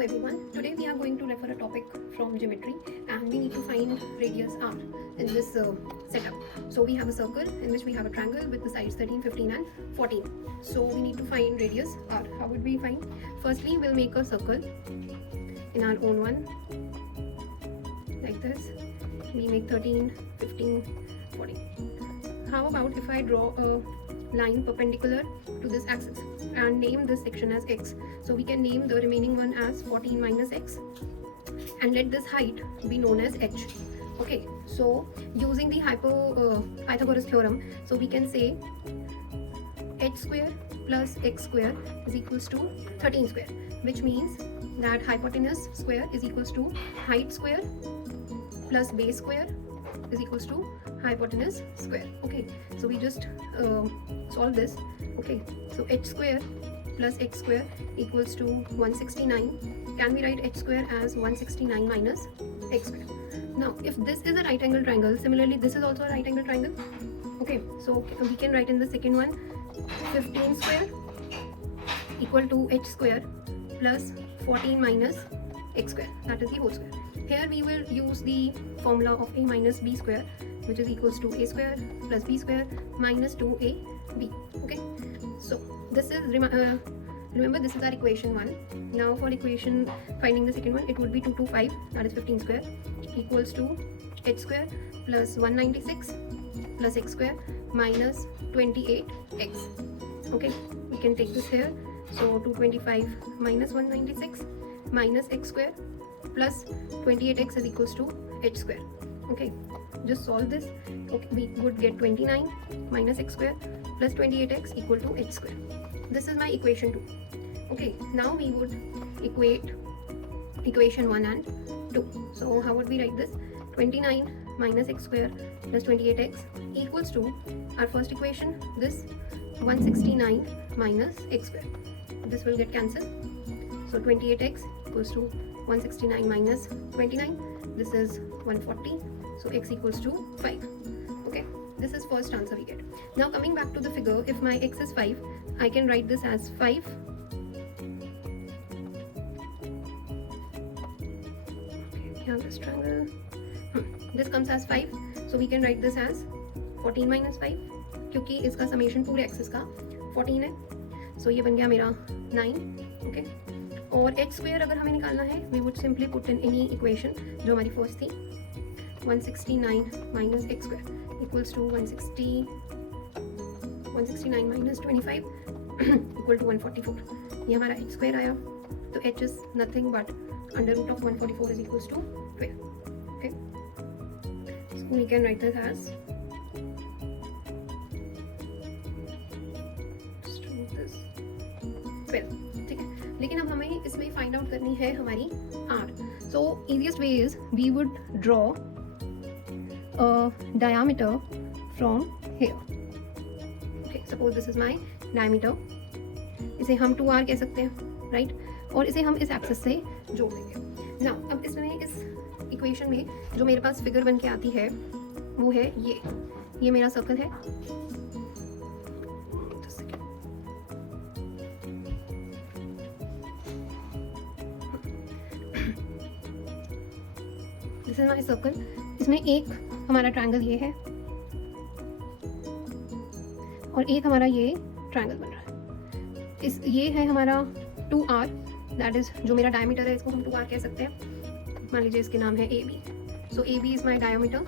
Hello everyone. Today we are going to refer a topic from geometry and we need to find radius r in this setup. So we have a circle in which we have a triangle with the sides 13, 15 and 14. So we need to find radius r. How would we find? Firstly, we'll make a circle in our own one like this. We make 13, 15, 14. How about if I draw a line perpendicular to this axis and name this section as x? So we can name the remaining one as 14 minus x and let this height be known as h. Okay, so using the Pythagoras theorem, so we can say h square plus x square is equals to 13 square, which means that hypotenuse square is equals to height square plus base square is equals to hypotenuse square. Okay, so we just solve this. Okay, so h square plus x square equals to 169. Can we write h square as 169 minus x square? Now if this is a right angle triangle, similarly this is also a right angle triangle. Okay, so we can write in the second one 15 square equal to h square plus 14 minus x square, that is the whole square. Here we will use the formula of a minus b square, which is equals to a square plus b square minus 2ab. Okay, so this is remember this is our equation 1. Now for equation finding the second one, it would be 225, that is 15 square equals to h square plus 196 plus x square minus 28x. Okay, we can take this here. So 225 minus 196 minus x square plus 28x is equals to h square. Okay, just solve this. Okay, we would get 29 minus x square plus 28x equal to h square. This is my equation 2. Okay, now we would equate equation 1 and 2. So how would we write this? 29 minus x square plus 28x equals to our first equation, this 169 minus x square. This will get cancelled. So 28x equals to 169 minus 29. This is 140. So x equals to 5. Okay, this is first answer we get. Now coming back to the figure, if my x is 5, I can write this as 5 this triangle. This comes as 5, so we can write this as 14 minus 5, क्योंकि इसका summation पूरे axis का 14 है. सो ये बन गया मेरा 9. Okay, और h स्क्वायर अगर हमें निकालना है, we would simply put in any equation जो हमारी फर्स्ट थी. 169 minus x square equals to 169 minus 25 equal to 144. ये हमारा h स्क्वायर आया. तो h is nothing but under root of 144 is equals to 12. Okay, so we can write this as 12. ठीक है, लेकिन अब हमें इसमें फाइंड आउट करनी है हमारी r. So easiest way is we would draw a diameter from here. Okay, suppose this is my diameter. इसे हम 2r कह सकते हैं, right? और इसे हम इस एक्सिस से जोड़ देंगे. नाउ अब इसमें इस इक्वेशन में जो मेरे पास फिगर बन के आती है वो है ये मेरा सर्कल है. This is my circle. इसमें एक हमारा ट्रायंगल ये है और एक हमारा ये ट्रायंगल बन रहा है. ये है हमारा 2r, दैट इज जो मेरा डायमीटर है, इसको हम 2r कह सकते हैं. मान लीजिए इसके नाम है AB. So AB is my diameter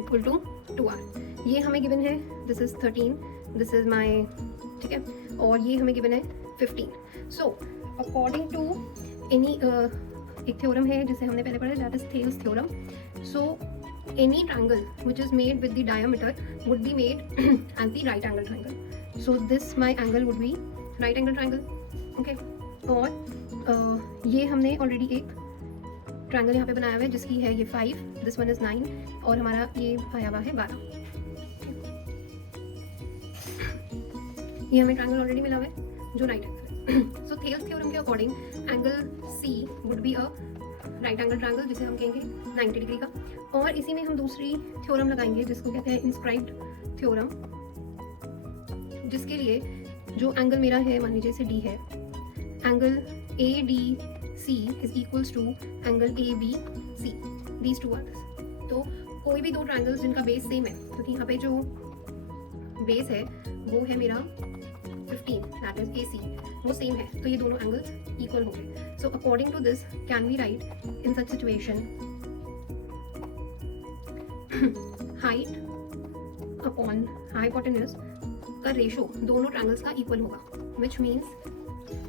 equal to 2r. ये हमें गिवन है, this is 13, this is my, ठीक है, और ये हमें गिवन है 15. सो अकॉर्डिंग टू एनी एक थ्योरम है जिसे हमने पहले पढ़ा, that is Thales theorem. So any triangle which is made with the diameter would be made as the right angle triangle. So this my angle would be right angle triangle. Okay, और ये हमने already एक triangle यहाँ पे बनाया हुआ है जिसकी है ये 5, दिस वन इज 9 और हमारा ये आया हुआ है 12. ये हमें ट्रायंगल ऑलरेडी मिला हुआ है जो राइट एंगल है. सो थेल्स थ्योरम के according angle C would be a right angle triangle, जिसे हम कहेंगे 90 डिग्री का. और इसी में हम दूसरी थ्योरम लगाएंगे जिसको कहते हैं इंस्क्राइब्ड थ्योरम, जिसके लिए जो एंगल मेरा है मान लीजिए इसे D है, angle ADC is equals to angle ABC. These two are this. तो कोई भी दो ट्रायंगल्स जिनका बेस सेम है, क्योंकि यहाँ पे जो बेस है वो है मेरा 15, दैट इज AC, वो सेम है, तो ये दोनों एंगल्स इक्वल होंगे. So according to this can we write in such situation height upon hypotenuse का रेशो दोनों ट्रायंगल्स का इक्वल होगा, which means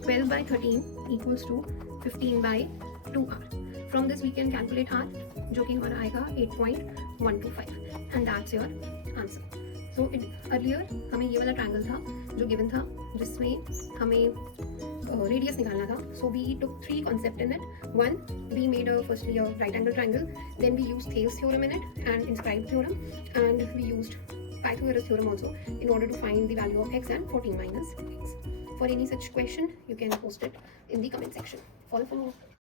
12/13 equals to 15/2r. From this we can calculate r, जो कि हमारा आएगा 8.125, and that's your answer. So earlier हमें ये वाला ट्रायंगल था जो गिवन था, जिसमें हमें रेडियस निकालना था. So we took 3 concepts in it. One, we made firstly a right angle triangle, then we used Thales theorem in it and inscribed theorem, and we used Pythagoras theorem also in order to find the value of x and 14 minus x. For any such question, you can post it in the comment section. Follow for more.